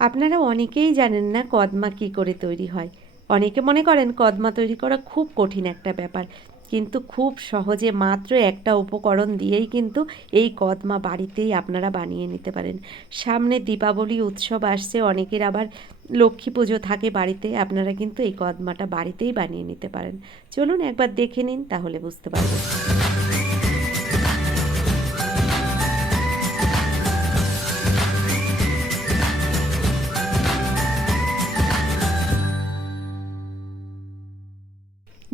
আপনারা অনেকেই জানেন না কদমা কী করে তৈরি হয়। অনেকে মনে করেন কদমা তৈরি করা খুব কঠিন একটা ব্যাপার, কিন্তু খুব সহজে মাত্র একটা উপকরণ দিয়েই কিন্তু এই কদমা বাড়িতেই আপনারা বানিয়ে নিতে পারেন। সামনে দীপাবলি উৎসব আসছে, অনেকের আবার লক্ষ্মী পুজো থাকে বাড়িতে, আপনারা কিন্তু এই কদমাটা বাড়িতেই বানিয়ে নিতে পারেন। চলুন একবার দেখে নিন, তাহলে বুঝতে পারবেন।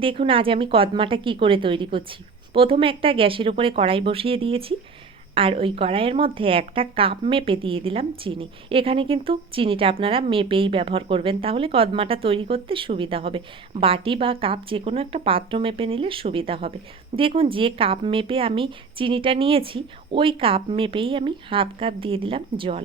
দেখুন আজ আমি কদমাটা কি করে তৈরি করছি। প্রথমে একটা গ্যাসের উপরে কড়াই বসিয়ে দিয়েছি, আর ওই কড়াইয়ের মধ্যে একটা কাপ মেপে দিয়ে দিলাম চিনি। এখানে কিন্তু চিনিটা আপনারা মেপেই ব্যবহার করবেন, তাহলে কদমাটা তৈরি করতে সুবিধা হবে। বাটি বা কাপ যে কোনো একটা পাত্র মেপে নিলে সুবিধা হবে। দেখুন যে কাপ মেপে আমি চিনিটা নিয়েছি, ওই কাপ মেপেই আমি হাফ কাপ দিয়ে দিলাম জল।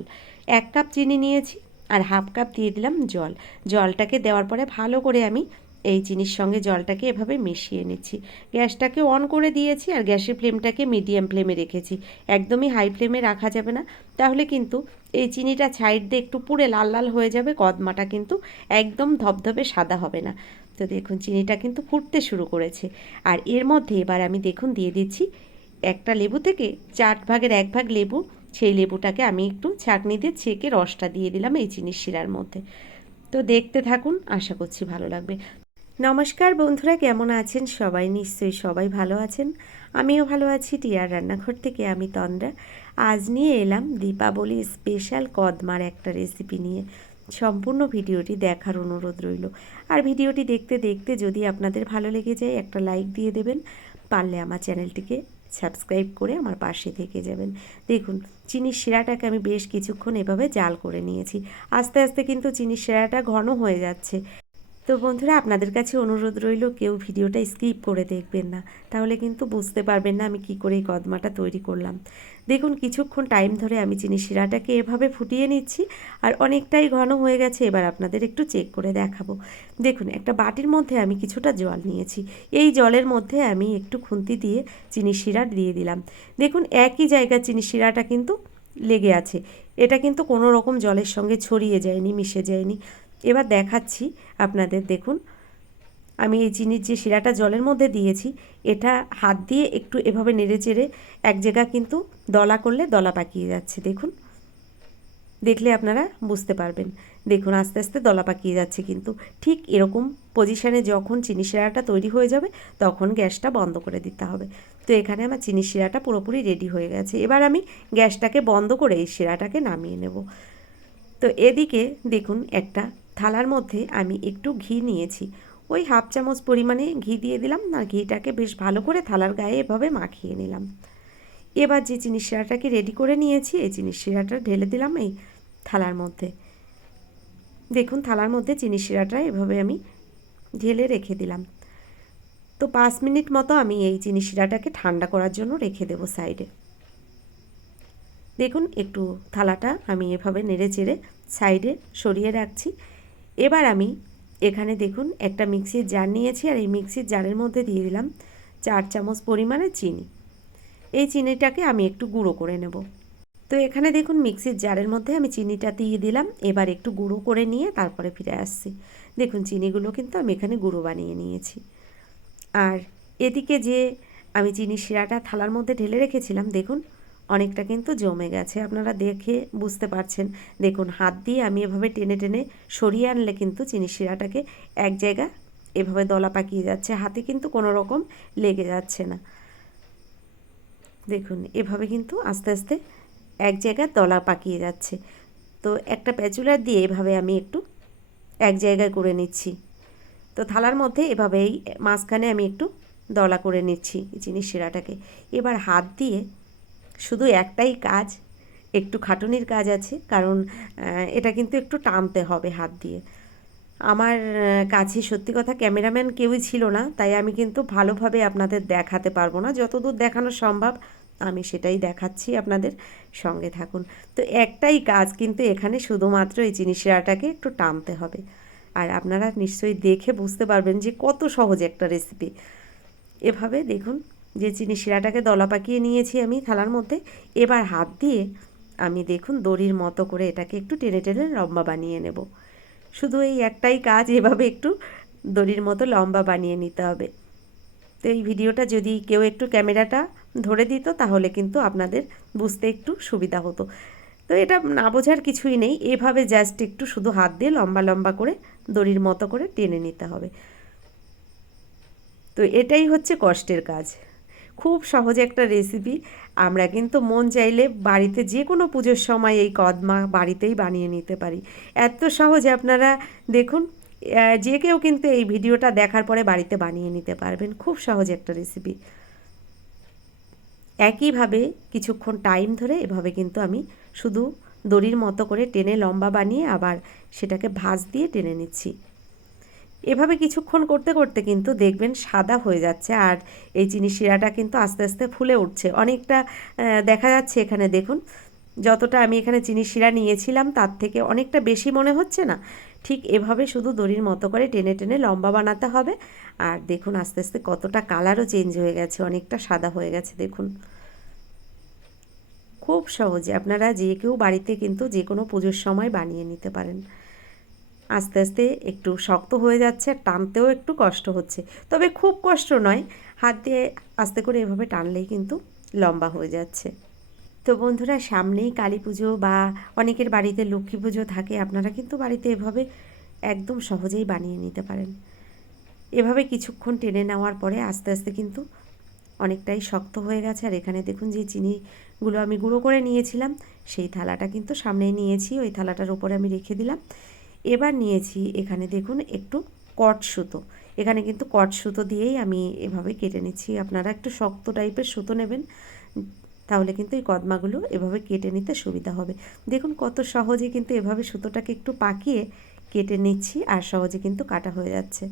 1 কাপ চিনি নিয়েছি আর হাফ কাপ দিয়ে দিলাম জল। জলটাকে দেওয়ার পরে ভালো করে আমি এই চিনির সঙ্গে জলটাকে এভাবে মিশিয়ে নিচ্ছি। গ্যাসটাকে অন করে দিয়েছি আর গ্যাসের ফ্লেমটাকে মিডিয়াম ফ্লেমে রেখেছি। একদমই হাই ফ্লেমে রাখা যাবে না, তাহলে কিন্তু এই চিনিটা সাইড দিয়ে একটু পুড়ে লাল লাল হয়ে যাবে, কদমাটা কিন্তু একদম ধবধবে সাদা হবে না। তো দেখুন চিনিটা কিন্তু ফুটতে শুরু করেছে। আর এর মধ্যে এবার আমি দেখুন দিয়ে দিচ্ছি একটা লেবু থেকে 1/4 ভাগ লেবু। সেই লেবুটাকে আমি একটু ছাঁকনি দিয়ে ছেঁকে রসটা দিয়ে দিলাম এই চিনির শিরার মধ্যে। তো দেখতে থাকুন, আশা করছি ভালো লাগবে। নমস্কার বন্ধুরা, কেমন আছেন সবাই? নিশ্চয়ই সবাই ভালো আছেন। আমিও ভালো আছি। টিয়ার রান্নাঘর থেকে আমি তন্দ্রা। আজ নিয়ে এলাম দীপাবলি স্পেশাল কদমার একটা রেসিপি নিয়ে। সম্পূর্ণ ভিডিওটি দেখার অনুরোধ রইল। আর ভিডিওটি দেখতে দেখতে যদি আপনাদের ভালো লেগে যায় একটা লাইক দিয়ে দেবেন, পারলে আমার চ্যানেলটিকে সাবস্ক্রাইব করে আমার পাশে থেকে যাবেন। দেখুন চিনির শিরাটাকে আমি বেশ কিছুক্ষণ এভাবে জাল করে নিয়েছি। আস্তে আস্তে কিন্তু চিনির শিরাটা ঘন হয়ে যাচ্ছে। তো বন্ধুরা, আপনাদের কাছে অনুরোধ রইল কেউ ভিডিওটা স্কিপ করে দেখবেন না, তাহলে কিন্তু বুঝতে পারবেন না আমি কি করে এই কদমাটা তৈরি করলাম। দেখুন কিছুক্ষণ টাইম ধরে আমি চিনি শিরাটাকে এভাবে ফুটিয়ে নিচ্ছি, আর অনেকটাই ঘন হয়ে গেছে। এবার আপনাদের একটু চেক করে দেখাবো। দেখুন একটা বাটির মধ্যে আমি কিছুটা জল নিয়েছি। এই জলের মধ্যে আমি একটু খুন্তি দিয়ে চিনি শিরা দিয়ে দিলাম। দেখুন একই জায়গায় চিনি শিরাটা কিন্তু লেগে আছে, এটা কিন্তু কোনো রকম জলের সঙ্গে ছড়িয়ে যায়নি, মিশে যায়নি। এবার দেখাচ্ছি আপনাদের। দেখুন আমি এই চিনির যে শিরাটা জলের মধ্যে দিয়েছি, এটা হাত দিয়ে একটু এভাবে নেড়ে চেড়ে এক জায়গা কিন্তু দলা করলে দলা পাকিয়ে যাচ্ছে। দেখুন দেখলে আপনারা বুঝতে পারবেন। দেখুন আস্তে আস্তে দলা পাকিয়ে যাচ্ছে, কিন্তু ঠিক এরকম পজিশানে যখন চিনি শিরাটা তৈরি হয়ে যাবে তখন গ্যাসটা বন্ধ করে দিতে হবে। তো এখানে আমার চিনি শিরাটা পুরোপুরি রেডি হয়ে গেছে। এবার আমি গ্যাসটাকে বন্ধ করে এই শিরাটাকে নামিয়ে নেব। তো এদিকে দেখুন একটা থালার মধ্যে আমি একটু ঘি নিয়েছি। ওই হাফ চামচ পরিমাণে ঘি দিয়ে দিলাম, আর ঘিটাকে বেশ ভালো করে থালার গায়ে এভাবে মাখিয়ে নিলাম। এবার যে চিনির শিরাটাকে রেডি করে নিয়েছি, এই চিনির শিরাটা ঢেলে দিলাম এই থালার মধ্যে। দেখুন থালার মধ্যে চিনির শিরাটা এভাবে আমি ঢেলে রেখে দিলাম। তো 5 মিনিট মতো আমি এই চিনির শিরাটাকে ঠান্ডা করার জন্য রেখে দেবো সাইডে। দেখুন একটু থালাটা আমি এভাবে নেড়ে চেড়ে সাইডে সরিয়ে রাখছি। এবার আমি এখানে দেখুন একটা মিক্সির জার নিয়েছি, আর এই মিক্সির জারের মধ্যে দিয়ে দিলাম 4 চামচ পরিমাণে চিনি। এই চিনিটাকে আমি একটু গুঁড়ো করে নেব। তো এখানে দেখুন মিক্সির জারের মধ্যে আমি চিনিটা দিয়ে দিলাম। এবার একটু গুঁড়ো করে নিয়ে তারপরে ফিরে আসছি। দেখুন চিনিগুলো কিন্তু আমি এখানে গুঁড়ো বানিয়ে নিয়েছি। আর এদিকে যে আমি চিনির শিরাটা থালার মধ্যে ঢেলে রেখেছিলাম, দেখুন অনেকটা কিন্তু জমে গেছে, আপনারা দেখে বুঝতে পারছেন। দেখুন হাত দিয়ে আমি এভাবে টেনে টেনে সরিয়ে আনলে কিন্তু চিনির শিরাটাকে এক জায়গা এভাবে দলা পাকিয়ে যাচ্ছে, হাতে কিন্তু কোনো রকম লেগে যাচ্ছে না। দেখুন এভাবে কিন্তু আস্তে আস্তে এক জায়গায় দলা পাকিয়ে যাচ্ছে। তো একটা প্যাচুলার দিয়ে এভাবে আমি একটু এক জায়গায় করে নিচ্ছি। তো থালার মধ্যে এভাবেই মাঝখানে আমি একটু দলা করে নিচ্ছি চিনির শিরাটাকে। এবার হাত দিয়ে শুধু একটাই কাজ, একটু খাটুনির কাজ আছে, কারণ এটা কিন্তু একটু টানতে হবে হাত দিয়ে। আমার কাছে সত্যি কথা ক্যামেরাম্যান কেউই ছিল না, তাই আমি কিন্তু ভালোভাবে আপনাদের দেখাতে পারবো না। যতদূর দেখানো সম্ভব আমি সেটাই দেখাচ্ছি, আপনাদের সঙ্গে থাকুন। তো একটাই কাজ কিন্তু এখানে, শুধুমাত্র এই চিনি শিরাটাকে একটু টানতে হবে। আর আপনারা নিশ্চয়ই দেখে বুঝতে পারবেন যে কত সহজ একটা রেসিপি। এভাবে দেখুন যে চিনি শিরাটাকে দলা পাকিয়ে নিয়েছি আমি থালার মধ্যে। এবার হাত দিয়ে আমি দেখুন দড়ির মতো করে এটাকে একটু টেনে টেনে লম্বা বানিয়ে নেব। শুধু এই একটাই কাজ, এভাবে একটু দড়ির মতো লম্বা বানিয়ে নিতে হবে। তো এই ভিডিওটা যদি কেউ একটু ক্যামেরাটা ধরে দিত তাহলে কিন্তু আপনাদের বুঝতে একটু সুবিধা হতো। তো এটা না বোঝার কিছুই নেই, এভাবে জাস্ট একটু শুধু হাত দিয়ে লম্বা লম্বা করে দড়ির মতো করে টেনে নিতে হবে। তো এটাই হচ্ছে কষ্টের কাজ, খুব সহজে একটা রেসিপি। আমরা কিন্তু মন চাইলে বাড়িতে যে কোনো পুজোর সময় এই কদমা বাড়িতেই বানিয়ে নিতে পারি। এত সহজে আপনারা দেখুন, যে কেউ কিন্তু এই ভিডিওটা দেখার পরে বাড়িতে বানিয়ে নিতে পারবেন, খুব সহজে একটা রেসিপি। একইভাবে কিছুক্ষণ টাইম ধরে এভাবে কিন্তু আমি শুধু দড়ির মতো করে টেনে লম্বা বানিয়ে আবার সেটাকে ভাঁজ দিয়ে টেনে নিচ্ছি। এভাবে কিছুক্ষণ করতে করতে কিন্তু দেখবেন সাদা হয়ে যাচ্ছে, আর এই চিনি শিরাটা কিন্তু আস্তে আস্তে ফুলে উঠছে অনেকটা। দেখা যাচ্ছে এখানে দেখুন, যতটা আমি এখানে চিনি শিরা নিয়েছিলাম তার থেকে অনেকটা বেশি মনে হচ্ছে না? ঠিক এভাবে শুধু দড়ির মতো করে টেনে টেনে লম্বা বানাতে হবে। আর দেখুন আস্তে আস্তে কতটা কালারও চেঞ্জ হয়ে গেছে, অনেকটা সাদা হয়ে গেছে দেখুন। খুব সহজে আপনারা যে কেউ বাড়িতে কিন্তু যে কোনো পুজোর সময় বানিয়ে নিতে পারেন। আস্তে আস্তে একটু শক্ত হয়ে যাচ্ছে, টানতেও একটু কষ্ট হচ্ছে, তবে খুব কষ্ট নয়, হাত দিয়ে আস্তে করে এভাবে টানলেই কিন্তু লম্বা হয়ে যাচ্ছে। তো বন্ধুরা, সামনেই কালী পুজো বা অনেকের বাড়িতে লক্ষ্মী পুজো থাকে, আপনারা কিন্তু বাড়িতে এভাবে একদম সহজেই বানিয়ে নিতে পারেন। এভাবে কিছুক্ষণ টেনে নেওয়ার পরে আস্তে আস্তে কিন্তু অনেকটাই শক্ত হয়ে গেছে। আর এখানে দেখুন যে চিনিগুলো আমি গুঁড়ো করে নিয়েছিলাম সেই থালাটা কিন্তু সামনেই নিয়েছি, ওই থালাটার উপরে আমি রেখে দিলাম। এবার নিয়েছি এখানে দেখুন একটু কট সুতো, এখানে কিন্তু কট সুতো দিয়েই আমি এভাবে কেটে নিচ্ছি। আপনারা একটু শক্ত টাইপের সুতো নেবেন, তাহলে কিন্তু এই কদমাগুলো এভাবে কেটে নিতে সুবিধা হবে। দেখুন কত সহজে কিন্তু এভাবে সুতোটাকে একটু পাকিয়ে কেটে নিচ্ছি, আর সহজে কিন্তু কাটা হয়ে যাচ্ছে।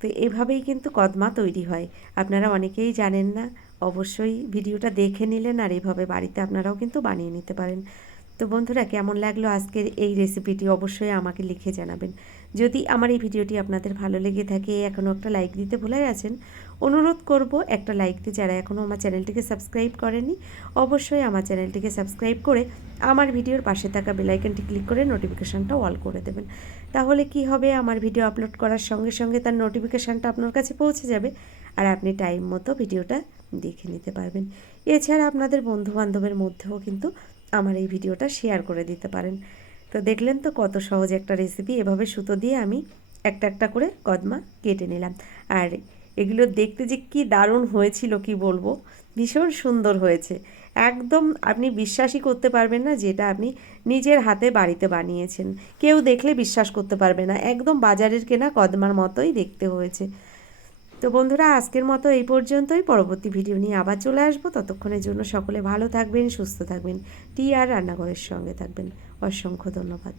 তো এভাবেই কিন্তু কদমা তৈরি হয়। আপনারা অনেকেই জানেন না, অবশ্যই ভিডিওটা দেখে নিলেন, আর এভাবে বাড়িতে আপনারাও কিন্তু বানিয়ে নিতে পারেন। তো বন্ধুরা, কেমন লাগলো আজকের এই রেসিপিটি অবশ্যই আমাকে লিখে জানাবেন। যদি আমার এই ভিডিওটি আপনাদের ভালো লেগে থাকে, এখনও একটা লাইক দিতে ভুলে গেছেন, অনুরোধ করব একটা লাইক দিয়ে যারা এখনও আমার চ্যানেলটিকে সাবস্ক্রাইব করেনি অবশ্যই আমার চ্যানেলটিকে সাবস্ক্রাইব করে আমার ভিডিওর পাশে থাকা বেল আইকনটি ক্লিক করে নোটিফিকেশানটা অল করে দেবেন। তাহলে কি হবে, আমার ভিডিও আপলোড করার সঙ্গে সঙ্গে তার নোটিফিকেশানটা আপনার কাছে পৌঁছে যাবে, আর আপনি টাইম মতো ভিডিওটা দেখে নিতে পারবেন। এছাড়া আপনাদের বন্ধুবান্ধবের মধ্যেও কিন্তু আমার এই ভিডিওটা শেয়ার করে দিতে পারেন। তো দেখলেন তো কত সহজ একটা রেসিপি, এভাবে সুতো দিয়ে আমি একটা একটা করে কদমা কেটে নিলাম। আর এগুলো দেখতে যে কি দারুণ হয়েছিল কি বলবো, ভীষণ সুন্দর হয়েছে। একদম আপনি বিশ্বাসই করতে পারবেন না যেটা আপনি নিজের হাতে বাড়িতে বানিয়েছেন, কেউ দেখলে বিশ্বাস করতে পারবে না, একদম বাজারের কেনা কদমার মতোই দেখতে হয়েছে। তো বন্ধুরা, আজকের মতো এই পর্যন্তই। পরবর্তী ভিডিও নিয়ে আবার চলে আসবো। ততক্ষণের জন্য সকলে ভালো থাকবেন, সুস্থ থাকবেন, টি আর রান্নাঘরের সঙ্গে থাকবেন। অসংখ্য ধন্যবাদ।